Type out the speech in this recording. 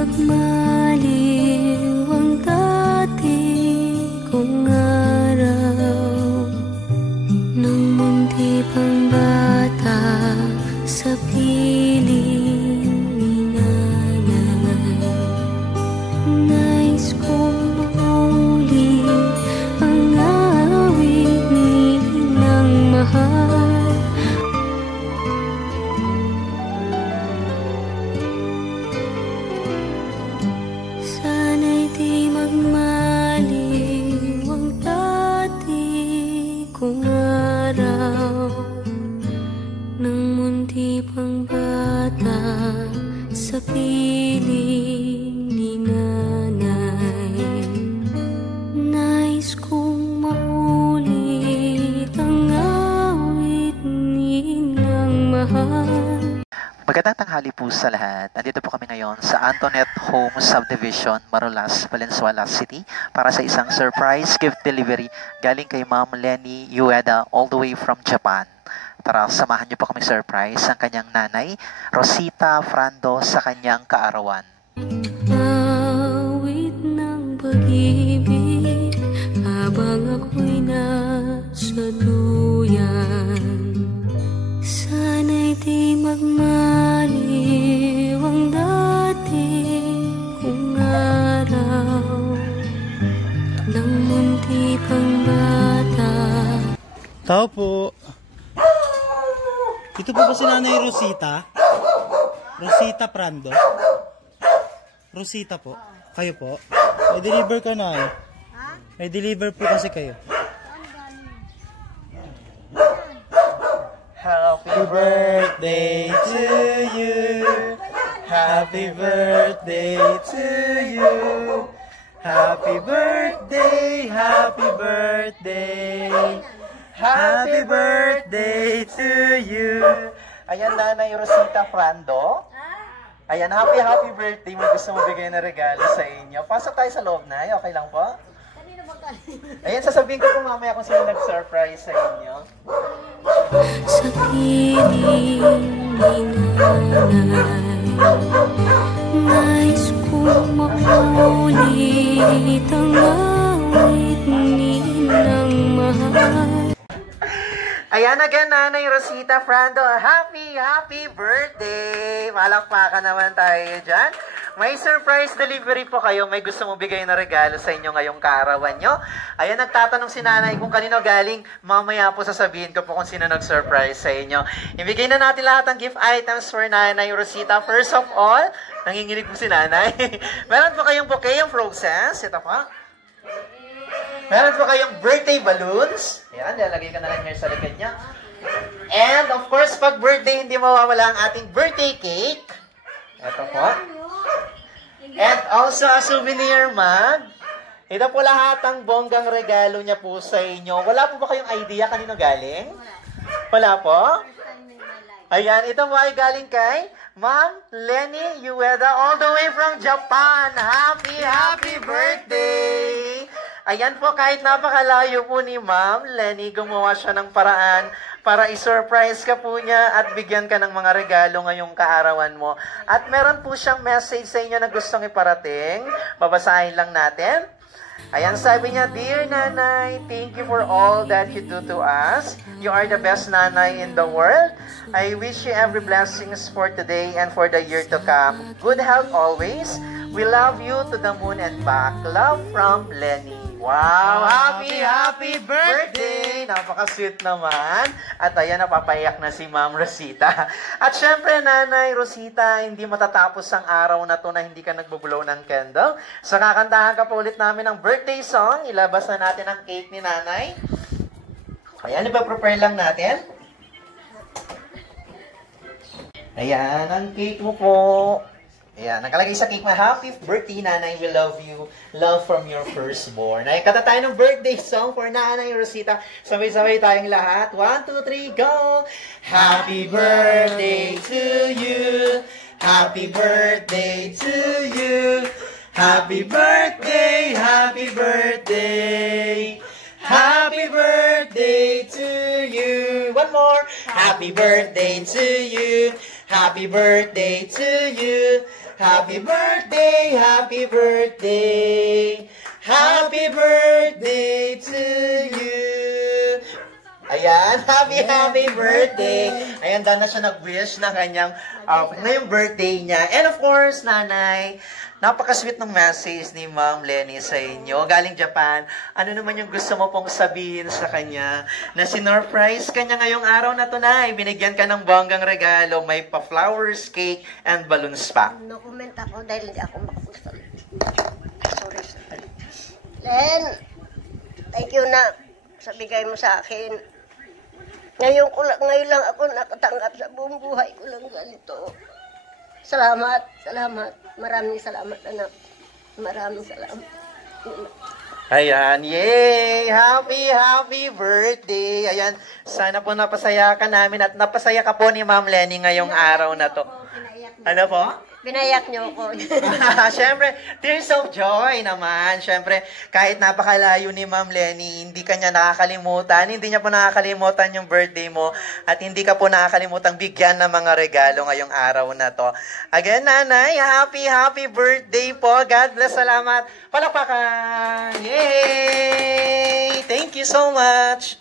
magmaliw ang dati kong araw, nang munti pang bata sa piling ni nanay. Nais kong mauli ang awit ng mahal. Sana'y di magmaliw ang dati kong araw, nang munti pang bata sa piling ni nanay. Nais kong maulit ang awit ng mahal. Magandang tanghali po sa lahat. Nandito po kami ngayon sa Antoinette Home Subdivision, Marulas, Valenzuela City para sa isang surprise gift delivery galing kay Ma'am Lenny Ueda all the way from Japan. Tara, samahan niyo po kami surprise ang kanyang nanay, Rosita Frando, sa kanyang kaarawan. Awit ng pag-ibig habang ako'y nasa duyan. Sana'y di magmaliw ang dati kong araw, nang munti pang bata. Tao po. Ito po ba si Nanay Rosita? Rosita Frando? Rosita po. Kayo po? May deliver ka na eh. May deliver po kasi kayo. Happy birthday to you. Happy birthday to you. Happy birthday, happy birthday. Happy birthday to you. Ayan, Nanay Rosita Frando. Ayan, happy birthday. May gusto mo bigay na regalo sa inyo. Pasok tayo sa loob, Nay. Okay lang po? Ayan, sasabihin ko po mamaya kung sino nag-surprise sa inyo. Sa piling ni nanay, nais kong maulit ang awit ng mahal. Ayan again, Nanay Rosita Frando. Happy birthday! Malakpakan naman tayo dyan. May surprise delivery po kayo. May gusto mong bigay na regalo sa inyo ngayong kaarawan nyo. Ayan, nagtatanong si Nanay kung kanino galing. Mamaya po sasabihin ko po kung sino nag-surprise sa inyo. Ibigay na natin lahat ng gift items for Nanay Rosita. First of all, nanginginig po si Nanay. Meron po kayong bouquet of roses. Ito po. Meron po kayong birthday balloons. Ayan, lalagay ka na lang sa likod niya. And of course, pag birthday, hindi mawawala ang ating birthday cake. Ito po. And also a souvenir mug. Ito po lahat ang bonggang regalo niya po sa inyo. Wala po ba kayong idea kanino galing? Wala po? Ayan, ito po ay galing kay Ma'am Lenny Ueda all the way from Japan. Happy birthday! Ayan po, kahit napakalayo po ni Ma'am Lenny, gumawa siya ng paraan para i-surprise ka po niya at bigyan ka ng mga regalo ngayong kaarawan mo. At meron po siyang message sa inyo na gustong iparating. Babasahin lang natin. Ayan, sabi niya, Dear Nanay, thank you for all that you do to us. You are the best nanay in the world. I wish you every blessings for today and for the year to come. Good health always. We love you to the moon and back. Love from Lenny. Wow! Happy birthday! Napaka-sweet naman. At ayan, napapayak na si Ma'am Rosita. At syempre, Nanay Rosita, hindi matatapos ang araw na to na hindi ka nagbublow ng candle. So, kakantahan ka pa ulit namin ng birthday song. Ilabas na natin ang cake ni Nanay. Ayan, ipaprepare lang natin. Ayan, ang cake mo po. Ayan, nakalagay sa cake na Happy Birthday, Nanay, we love you. Love from your firstborn. Ay, kata tayo ng birthday song for Nanay Rosita. Sabay-sabay tayong lahat. 1, 2, 3, go! Happy birthday to you. Happy birthday to you. Happy birthday, happy birthday. Happy birthday to you. One more. Happy birthday to you. Happy birthday to you. Happy birthday, happy birthday. Happy birthday to you. Ayan, happy birthday. Ayan, dahil na siya nag-wish na kanyang ngayong birthday niya. And of course, nanay, napaka-sweet ng message ni Ma'am Lenny sa inyo. Galing Japan, ano naman yung gusto mo pong sabihin sa kanya? Na sinurprise kanya ngayong araw na to na. Binigyan ka ng bonggang regalo. May pa-flowers, cake, and balloons pa. No-comment ako dahil hindi ako makapagsalita. Sorry. Len, thank you na sa bigay mo sa akin. Ngayon lang ako nakatanggap sa buong buhay ko lang ganito. Salamat. Maraming salamat, anak. Maraming salamat. Ayan, yay! Happy birthday! Ayan, sana po napasaya ka namin at napasaya ka po ni Ma'am Lenny ngayong araw na to. Ano po? Binayak niyo ako. Siyempre, tears of joy naman. Siyempre, kahit napakalayo ni Ma'am Lenny, hindi ka niya nakakalimutan. Hindi niya po nakakalimutan yung birthday mo at hindi ka po nakakalimutan bigyan ng mga regalo ngayong araw na to. Again, nanay, happy birthday po. God bless. Salamat. Palakpakan. Yay! Thank you so much.